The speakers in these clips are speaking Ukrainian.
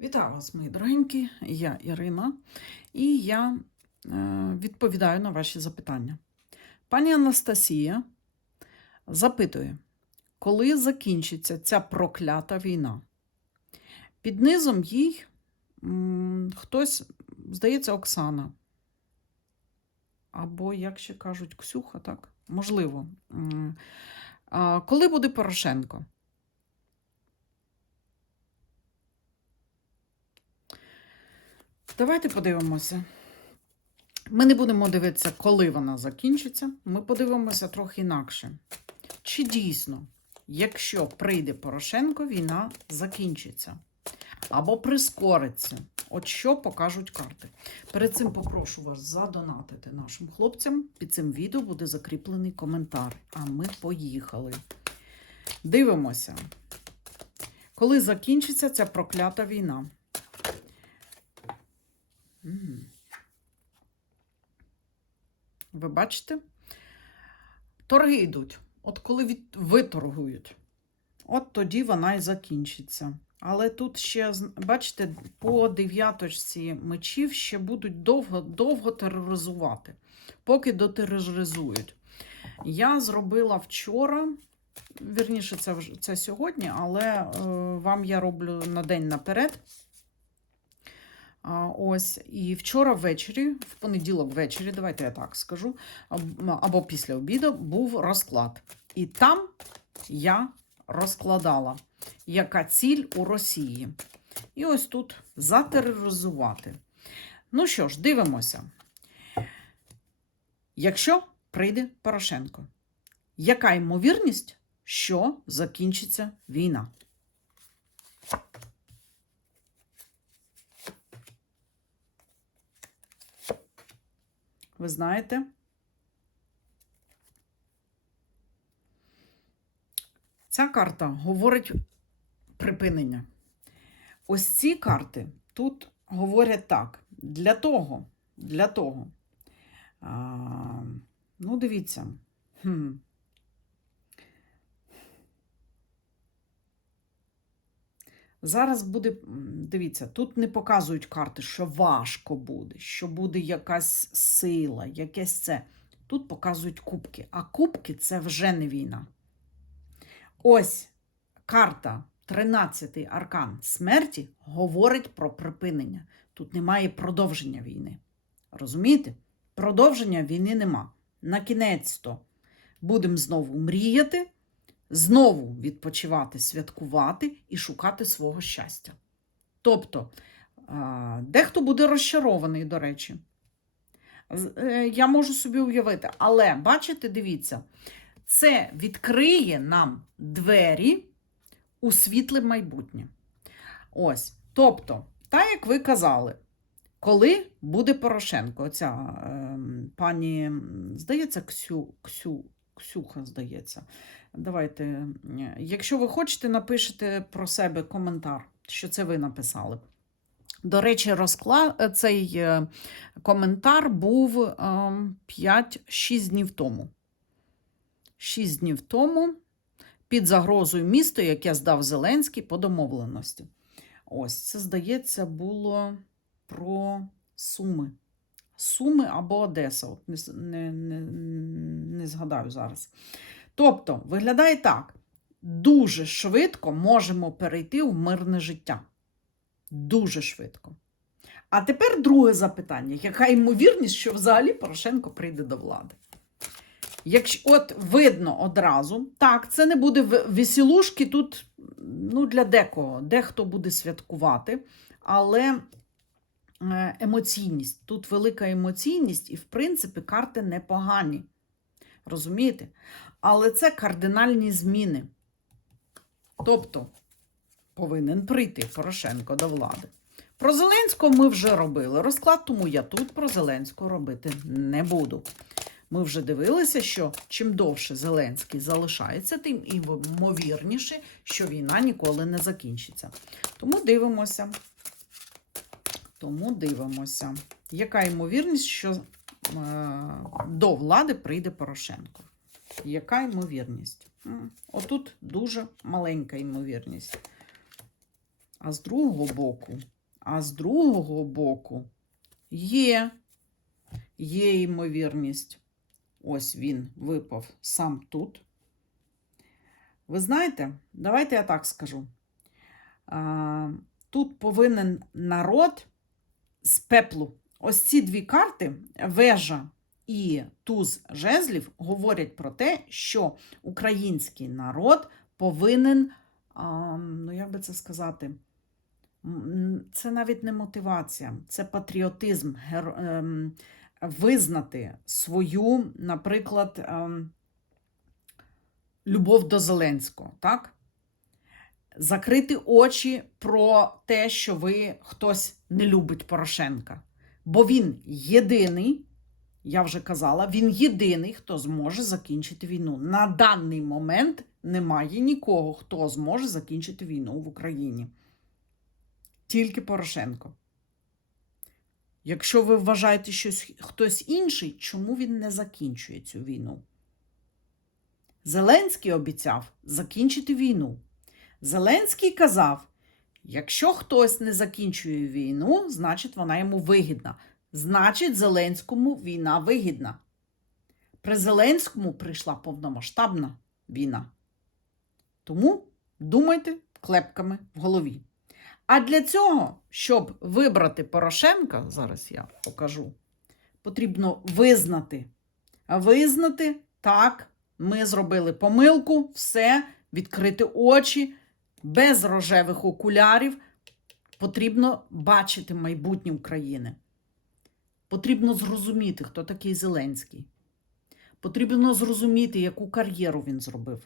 Вітаю вас, мої дорогенькі, я Ірина, і я е, відповідаю на ваші запитання. Пані Анастасія запитує, коли закінчиться ця проклята війна? Під низом їй хтось, здається, Оксана. Або, як ще кажуть, Ксюха, так? Можливо. Коли буде Порошенко? Давайте подивимося. Ми не будемо дивитися, коли вона закінчиться. Ми подивимося трохи інакше. Чи дійсно, якщо прийде Порошенко, війна закінчиться або прискориться? От що покажуть карти. Перед цим попрошу вас задонатити нашим хлопцям. Під цим відео буде закріплений коментар. А ми поїхали. Дивимося, коли закінчиться ця проклята війна. Ви бачите? Торги йдуть. От коли від... виторгують, от тоді вона і закінчиться. Але тут ще, бачите, по дев'яточці мечів ще будуть довго, довго тероризувати, поки дотероризують. Я зробила вчора, вірніше, це, це сьогодні, але е, вам я роблю на день наперед. Ось, і вчора ввечері, в понеділок ввечері, давайте я так скажу, або після обіду був розклад. І там я розкладала, яка ціль у Росії. І ось тут затероризувати. Ну що ж, дивимося. Якщо прийде Порошенко, яка ймовірність, що закінчиться війна? Ви знаєте? Ця карта говорить припинення. Ось ці карти тут говорять так: для того, для того. А, ну, дивіться. Хм. Зараз буде, дивіться, тут не показують карти, що важко буде, що буде якась сила, якесь це. Тут показують кубки. А кубки це вже не війна. Ось карта 13-й аркан смерті говорить про припинення. Тут немає продовження війни. Розумієте? Продовження війни нема. На кінець то будемо знову мріяти, знову відпочивати, святкувати і шукати свого щастя. Тобто, дехто буде розчарований, до речі. Е, Я можу собі уявити, але бачите, дивіться, це відкриє нам двері у світле майбутнє. Ось. Тобто, так як ви казали, коли буде Порошенко, оця ем, пані, здається, Ксю, Ксю, Ксюха, здається. Давайте, якщо ви хочете, напишете про себе коментар, що це ви написали. До речі, розкла... цей е, коментар був ем, 5-6 днів тому. 6 днів тому під загрозою міста, яке здав Зеленський по домовленості. Ось це, здається, було про Суми. Суми або Одеса. От не, не, не, не згадаю зараз. Тобто, виглядає так: дуже швидко можемо перейти в мирне життя. Дуже швидко. А тепер друге запитання: яка ймовірність, що взагалі Порошенко прийде до влади? Якщо от видно одразу, так, це не буде в- веселушки тут ну, для декого, дехто буде святкувати, але емоційність. Тут велика емоційність, і, в принципі, карти непогані. Розумієте? Але це кардинальні зміни. Тобто повинен прийти Порошенко до влади. Про Зеленського ми вже робили розклад, тому я тут про Зеленського робити не буду. Ми вже дивилися, що чим довше Зеленський залишається, тим ймовірніше, що війна ніколи не закінчиться. Тому дивимося. Тому дивимося, яка ймовірність, що е, до влади прийде Порошенко. Яка ймовірність? Отут дуже маленька ймовірність. А з другого боку, а з другого боку є, є ймовірність. Ось він випав сам тут. Ви знаєте, давайте я так скажу. Тут повинен народ з пеплу. Ось ці дві карти, вежа і туз жезлів, говорять про те, що український народ повинен, ну як би це сказати, це навіть не мотивація, це патріотизм, ем, визнати свою, наприклад, ем, любов до Зеленського, так? Закрити очі про те, що ви хтось не любить Порошенка. Бо він єдиний, я вже казала, він єдиний, хто зможе закінчити війну. На даний момент немає нікого, хто зможе закінчити війну в Україні. Тільки Порошенко. Якщо ви вважаєте, що хтось інший, чому він не закінчує цю війну? Зеленський обіцяв закінчити війну. Зеленський казав: якщо хтось не закінчує війну, значить вона йому вигідна. Значить, Зеленському війна вигідна. При Зеленському прийшла повномасштабна війна. Тому думайте клепками в голові. А для цього, щоб вибрати Порошенка, зараз я покажу, потрібно визнати. Визнати, так, ми зробили помилку, все, відкрити очі, без рожевих окулярів. Потрібно бачити майбутнє України. Потрібно зрозуміти, хто такий Зеленський. Потрібно зрозуміти, яку кар'єру він зробив.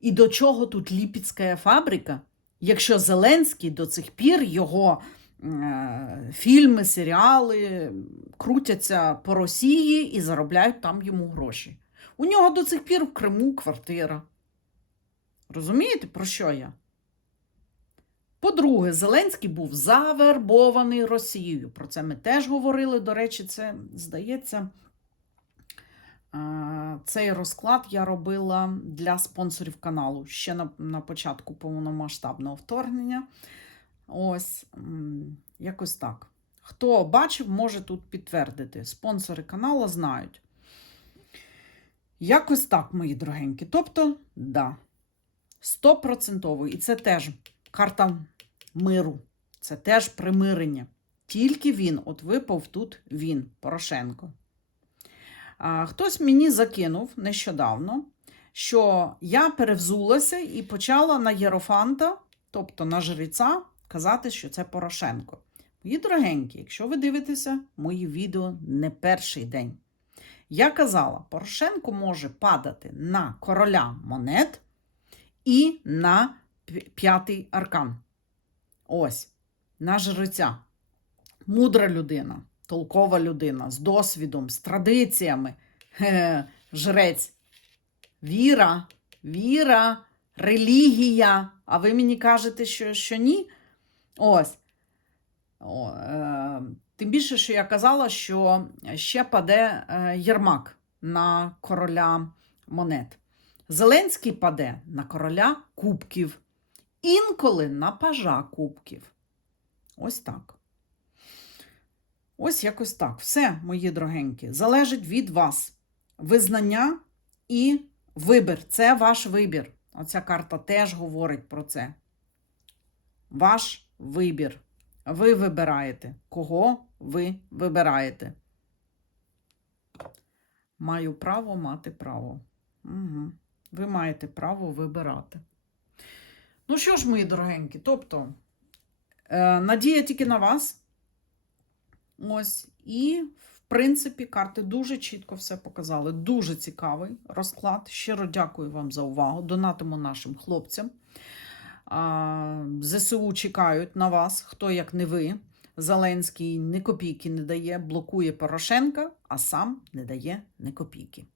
І до чого тут Ліпецька фабрика, якщо Зеленський до цих пір його е, фільми, серіали крутяться по Росії і заробляють там йому гроші. У нього до цих пір в Криму квартира. Розумієте, про що я? По-друге, Зеленський був завербований Росією. Про це ми теж говорили. До речі, це здається. Цей розклад я робила для спонсорів каналу ще на, на початку повномасштабного вторгнення. Ось, якось так. Хто бачив, може тут підтвердити. Спонсори каналу знають. Якось так, мої дорогенькі. Тобто, да, стопроцентово. І це теж карта миру, це теж примирення. Тільки він, от випав тут він, Порошенко. А, хтось мені закинув нещодавно, що я перевзулася і почала на Єрофанта, тобто на жреця, казати, що це Порошенко. Мої дорогенькі, якщо ви дивитеся мої відео не перший день, я казала, Порошенко може падати на короля монет і на п'ятий аркан. Ось, на жреця. Мудра людина, толкова людина, з досвідом, з традиціями. Жрець. Віра, віра, релігія. А ви мені кажете, що, що ні? Ось. О, е, тим більше, що я казала, що ще паде е, Єрмак на короля монет. Зеленський паде на короля кубків, інколи на пажа кубків. Ось так. Ось якось так. Все, мої дорогенькі, залежить від вас. Визнання і вибір. Це ваш вибір. Оця карта теж говорить про це. Ваш вибір. Ви вибираєте, кого ви вибираєте. Маю право мати право. Угу. Ви маєте право вибирати. Ну що ж, мої дорогенькі, тобто, е, надія тільки на вас. Ось. І, в принципі, карти дуже чітко все показали. Дуже цікавий розклад. Щиро дякую вам за увагу. Донатимо нашим хлопцям. А, ЗСУ чекають на вас, хто як не ви. Зеленський ні копійки не дає, блокує Порошенка, а сам не дає ні копійки.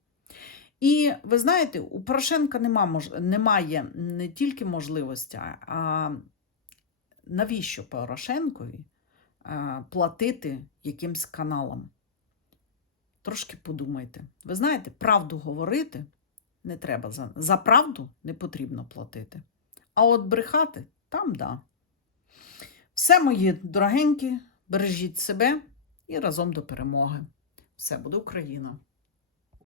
І ви знаєте, у Порошенка нема, немає не тільки можливості, а навіщо Порошенкові платити якимсь каналам? Трошки подумайте. Ви знаєте, правду говорити не треба. За, за правду не потрібно платити. А от брехати там да. Все, мої дорогенькі, бережіть себе і разом до перемоги. Все буде Україна!